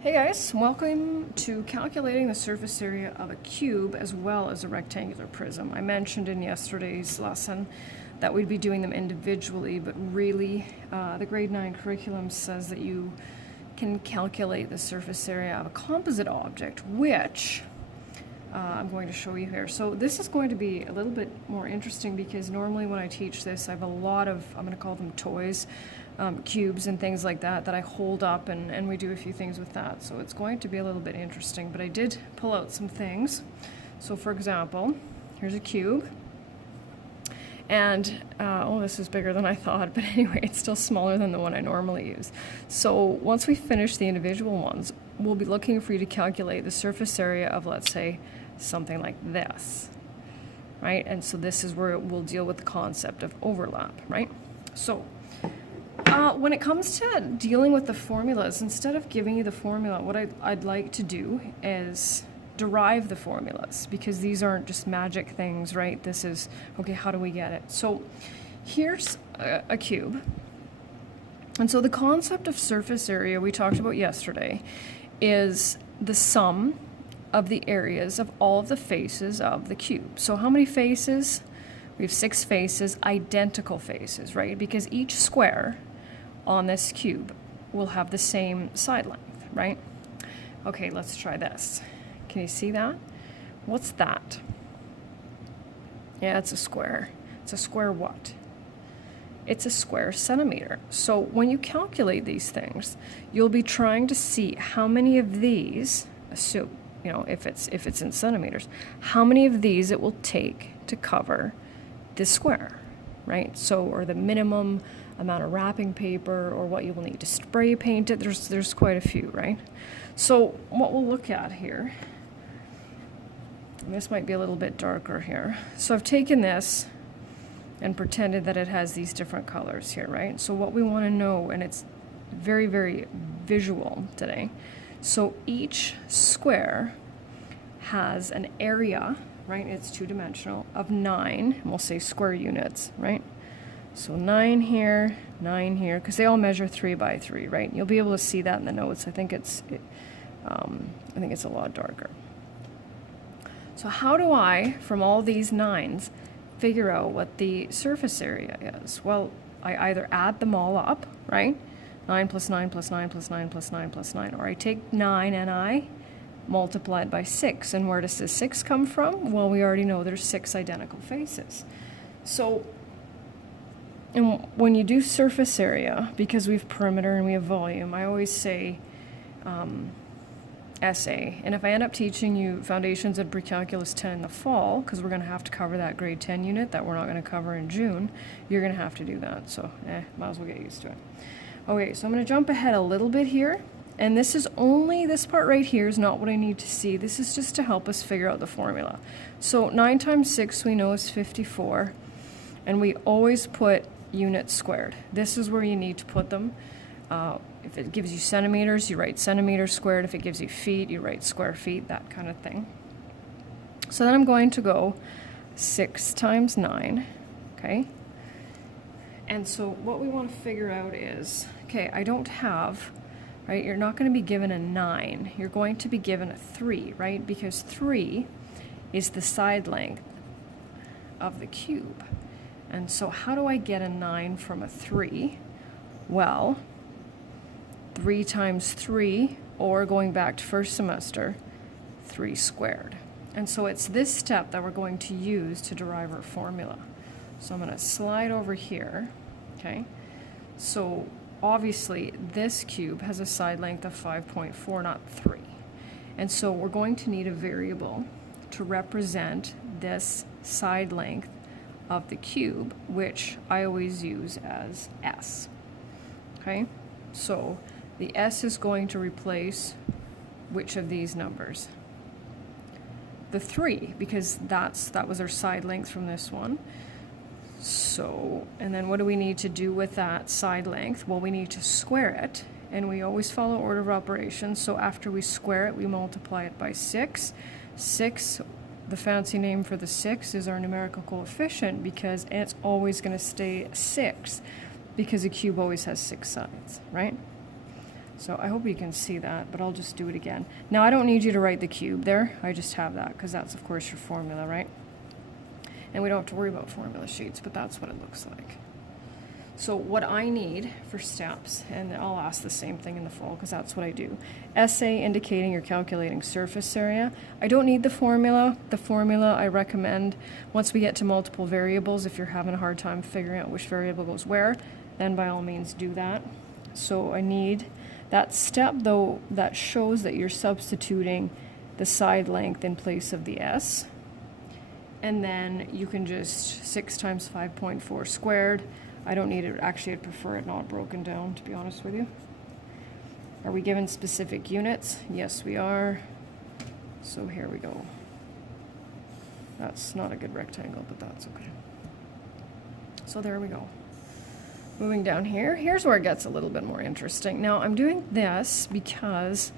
Hey guys, welcome to calculating the surface area of a cube as well as a rectangular prism. I mentioned in yesterday's lesson that we'd be doing them individually, but really the grade 9 curriculum says that you can calculate the surface area of a composite object, which I'm going to show you here. So this is going to be a little bit more interesting because normally when I teach this I have a lot of, I'm going to call them toys, cubes and things like that I hold up and we do a few things with that. So it's going to be a little bit interesting, but I did pull out some things. So for example, here's a cube. And, oh, this is bigger than I thought, but anyway, it's still smaller than the one I normally use. So once we finish the individual ones, we'll be looking for you to calculate the surface area of, let's say, something like this, right? And so this is where we'll deal with the concept of overlap, right? So when it comes to dealing with the formulas, instead of giving you the formula, what I'd like to do is derive the formulas, because these aren't just magic things, right? This is, okay, how do we get it? So here's a cube. And so the concept of surface area we talked about yesterday is the sum of the areas of all of the faces of the cube. So how many faces? We have 6 faces, identical faces, right? Because each square on this cube will have the same side length, right? Okay, let's try this. Can you see that? What's that? Yeah, it's a square. It's a square what? It's a square centimeter. So when you calculate these things, you'll be trying to see how many of these, assume, you know, if it's in centimeters, how many of these it will take to cover this square, right? So, or the minimum amount of wrapping paper, or what you will need to spray paint it. There's quite a few, right? So what we'll look at here, and this might be a little bit darker here. So I've taken this and pretended that it has these different colors here, right? So what we want to know, and it's very, very visual today. So each square has an area, right? It's 2-dimensional, of 9, and we'll say square units, right? So 9 here, because they all measure 3 by 3, right? You'll be able to see that in the notes. I think it's a lot darker. So how do I, from all these 9s, figure out what the surface area is? Well, I either add them all up, right? 9 plus 9 plus 9 plus 9 plus 9 plus 9, or I take 9 and I multiply it by 6. And where does this 6 come from? Well, we already know there's 6 identical faces. So, and when you do surface area, because we have perimeter and we have volume, I always say SA. And if I end up teaching you Foundations of Precalculus 10 in the fall, because we're going to have to cover that grade 10 unit that we're not going to cover in June, you're going to have to do that. So, might as well get used to it. Okay, so I'm going to jump ahead a little bit here. And this is only, this part right here is not what I need to see. This is just to help us figure out the formula. So 9 times 6 we know is 54. And we always put units squared. This is where you need to put them. If it gives you centimeters, you write centimeters squared. If it gives you feet, you write square feet, that kind of thing. So then I'm going to go 6 times 9, okay? And so what we want to figure out is, okay, I don't have, right, you're not going to be given a 9. You're going to be given a 3, right? Because 3 is the side length of the cube. And so how do I get a 9 from a 3? Well, 3 times 3, or going back to first semester, 3 squared. And so it's this step that we're going to use to derive our formula. So I'm going to slide over here, okay? So obviously this cube has a side length of 5.4, not 3. And so we're going to need a variable to represent this side length of the cube, which I always use as S. Okay, so the S is going to replace which of these numbers? The 3, because that was our side length from this one. So, and then what do we need to do with that side length? Well, we need to square it, and we always follow order of operations. So after we square it, we multiply it by 6. 6, the fancy name for the 6 is our numerical coefficient, because it's always going to stay 6, because a cube always has 6 sides, right? So I hope you can see that, but I'll just do it again. Now I don't need you to write the cube there. I just have that because that's of course your formula, right? And we don't have to worry about formula sheets, but that's what it looks like. So what I need for steps, and I'll ask the same thing in the fall because that's what I do. Essay indicating you're calculating surface area. I don't need the formula. The formula I recommend once we get to multiple variables, if you're having a hard time figuring out which variable goes where, then by all means do that. So I need that step though that shows that you're substituting the side length in place of the S. And then you can just 6 times 5.4 squared. I don't need it, actually I'd prefer it not broken down, to be honest with you. Are we given specific units? Yes, we are. So here we go. That's not a good rectangle, but that's okay. So there we go. Moving down here, here's where it gets a little bit more interesting. Now I'm doing this because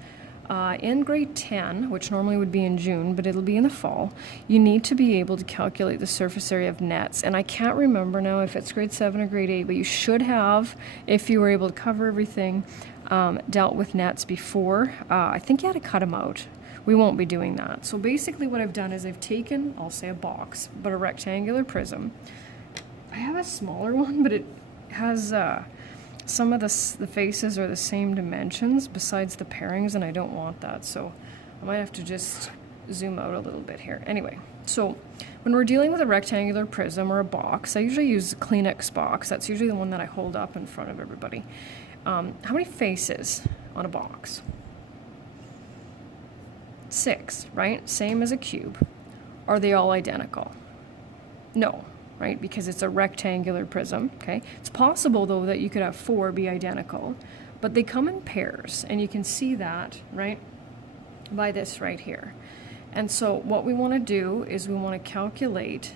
in grade 10, which normally would be in June, but it'll be in the fall, you need to be able to calculate the surface area of nets. And I can't remember now if it's grade 7 or grade 8, but you should have, if you were able to cover everything, dealt with nets before. I think you had to cut them out. We won't be doing that. So basically what I've done is I've taken, I'll say a box, but a rectangular prism. I have a smaller one, but it has some of the faces are the same dimensions besides the pairings, and I don't want that, so I might have to just zoom out a little bit here. Anyway, so when we're dealing with a rectangular prism or a box, I usually use a Kleenex box. That's usually the one that I hold up in front of everybody. How many faces on a box? 6, right? Same as a cube. Are they all identical? No. Right, because it's a rectangular prism, okay? It's possible, though, that you could have 4 be identical, but they come in pairs, and you can see that, right, by this right here. And so what we want to do is we want to calculate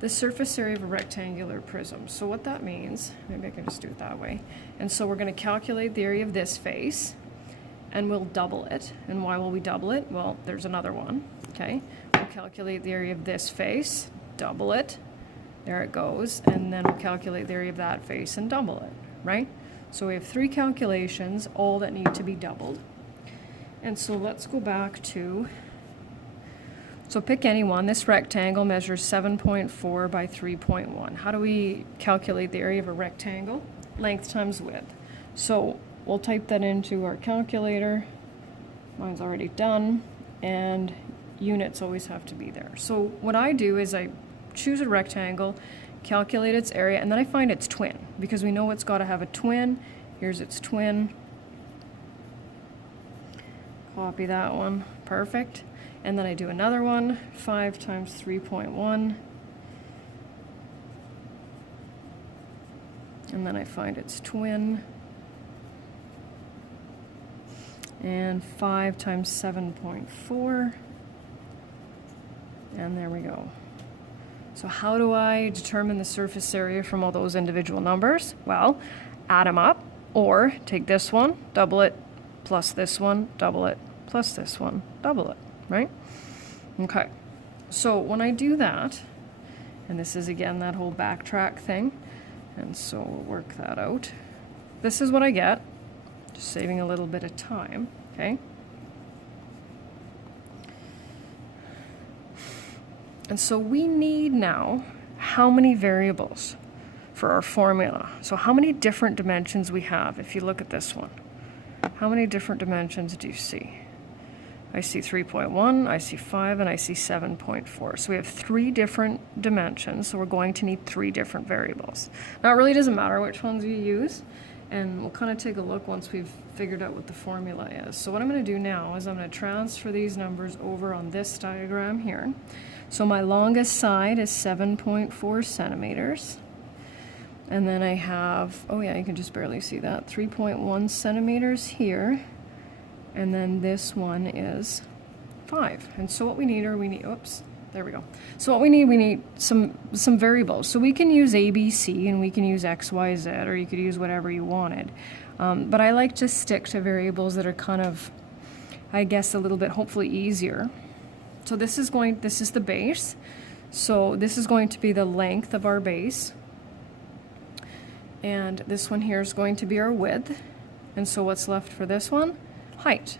the surface area of a rectangular prism. So what that means, maybe I can just do it that way, and so we're going to calculate the area of this face, and we'll double it. And why will we double it? Well, there's another one, okay? We'll calculate the area of this face, double it. There it goes, and then we'll calculate the area of that face and double it, right? So we have 3 calculations, all that need to be doubled. And so let's go back to, so pick any one. This rectangle measures 7.4 by 3.1. How do we calculate the area of a rectangle? Length times width. So we'll type that into our calculator. Mine's already done, and units always have to be there. So what I do is I choose a rectangle, calculate its area, and then I find its twin, because we know it's got to have a twin. Here's its twin. Copy that one. Perfect. And then I do another one, 5 times 3.1. And then I find its twin. And 5 times 7.4. And there we go. So how do I determine the surface area from all those individual numbers? Well, add them up, or take this one, double it, plus this one, double it, plus this one, double it, right? Okay, so when I do that, and this is again that whole backtrack thing, and so we'll work that out. This is what I get, just saving a little bit of time, okay? And so we need now how many variables for our formula. So how many different dimensions we have if you look at this one. How many different dimensions do you see? I see 3.1, I see 5, and I see 7.4. So we have 3 different dimensions, so we're going to need 3 different variables. Now it really doesn't matter which ones you use, and we'll kind of take a look once we've figured out what the formula is. So what I'm going to do now is I'm going to transfer these numbers over on this diagram here. So my longest side is 7.4 centimeters. And then I have, oh yeah, you can just barely see that, 3.1 centimeters here. And then this one is 5. And so what we need oops, there we go. So what we need some variables. So we can use A, B, C, and we can use X, Y, Z, or you could use whatever you wanted. But I like to stick to variables that are kind of, I guess, a little bit hopefully easier. So this is the base. So this is going to be the length of our base. And this one here is going to be our width. And so what's left for this one? Height.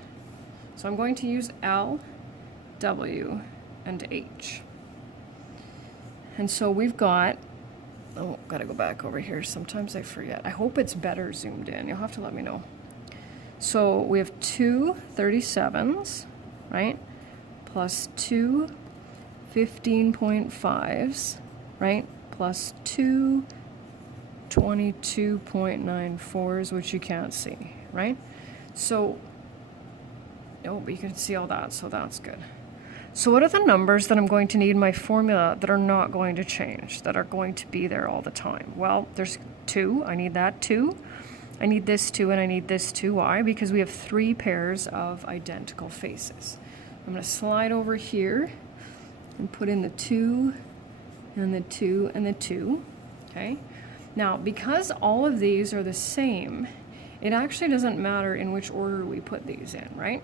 So I'm going to use L, W, and H. And so we've got, oh, gotta go back over here. Sometimes I forget. I hope it's better zoomed in. You'll have to let me know. So we have two 37s, right? Plus two 15.5s, right? Plus two 22.94s, which you can't see, right? So, oh, but you can see all that, so that's good. So what are the numbers that I'm going to need in my formula that are not going to change, that are going to be there all the time? Well, there's 2. I need that 2. I need this 2, and I need this 2. Why? Because we have 3 pairs of identical faces. I'm going to slide over here and put in the 2 and the 2 and the 2. Okay? Now, because all of these are the same, it actually doesn't matter in which order we put these in, right?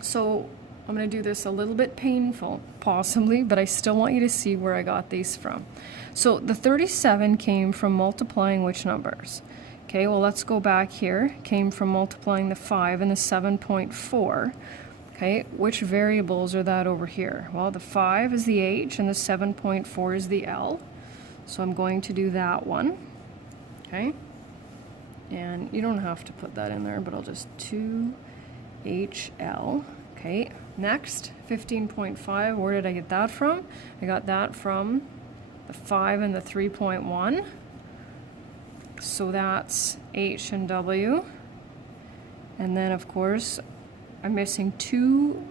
So I'm going to do this a little bit painful, possibly, but I still want you to see where I got these from. So the 37 came from multiplying which numbers? Okay, well, let's go back here. Came from multiplying the 5 and the 7.4. Okay, which variables are that over here? Well, the 5 is the H and the 7.4 is the L. So I'm going to do that one. Okay, and you don't have to put that in there, but I'll just 2HL. Okay, next, 15.5, where did I get that from? I got that from the 5 and the 3.1. So that's H and W. And then, of course, I'm missing two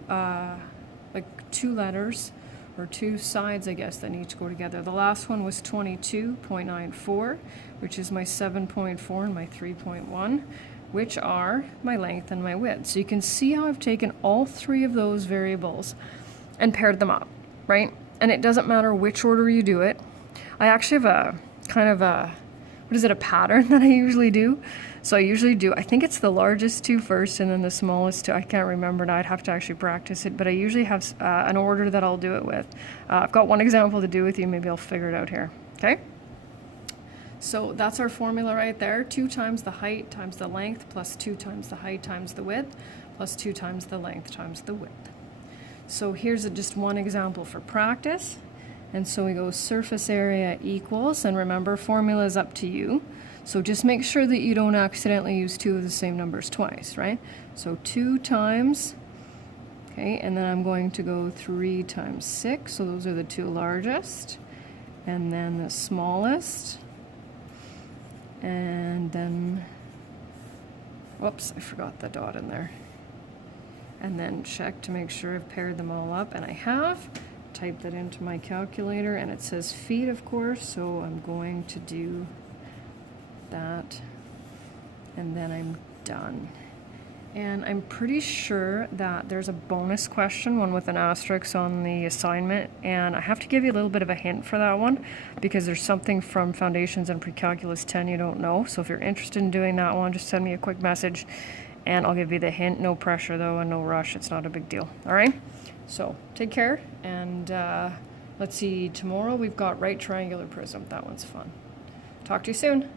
letters, or 2 sides, I guess, that need to go together. The last one was 22.94, which is my 7.4 and my 3.1. Which are my length and my width. So you can see how I've taken all 3 of those variables and paired them up, right? And it doesn't matter which order you do it. I actually have a kind of a, what is it, a pattern that I usually do. So I usually do, I think it's the largest 2 first and then the smallest 2. I can't remember now, I'd have to actually practice it, but I usually have an order that I'll do it with. I've got one example to do with you, maybe I'll figure it out here, okay? So that's our formula right there. 2 times the height times the length plus 2 times the height times the width plus 2 times the length times the width. So here's just one example for practice. And so we go surface area equals, and remember, formula is up to you. So just make sure that you don't accidentally use 2 of the same numbers twice, right? So 2 times, okay, and then I'm going to go 3 times 6. So those are the 2 largest. And then the smallest. And then, whoops, I forgot the dot in there. And then check to make sure I've paired them all up, and I have. Type that into my calculator, and it says feet, of course, so I'm going to do that, and then I'm done. And I'm pretty sure that there's a bonus question, one with an asterisk on the assignment, and I have to give you a little bit of a hint for that one because there's something from Foundations and Pre-Calculus 10 you don't know. So if you're interested in doing that one, just send me a quick message and I'll give you the hint. No pressure though, and no rush. It's not a big deal. All right? So take care, and let's see, tomorrow we've got right triangular prism. That one's fun. Talk to you soon.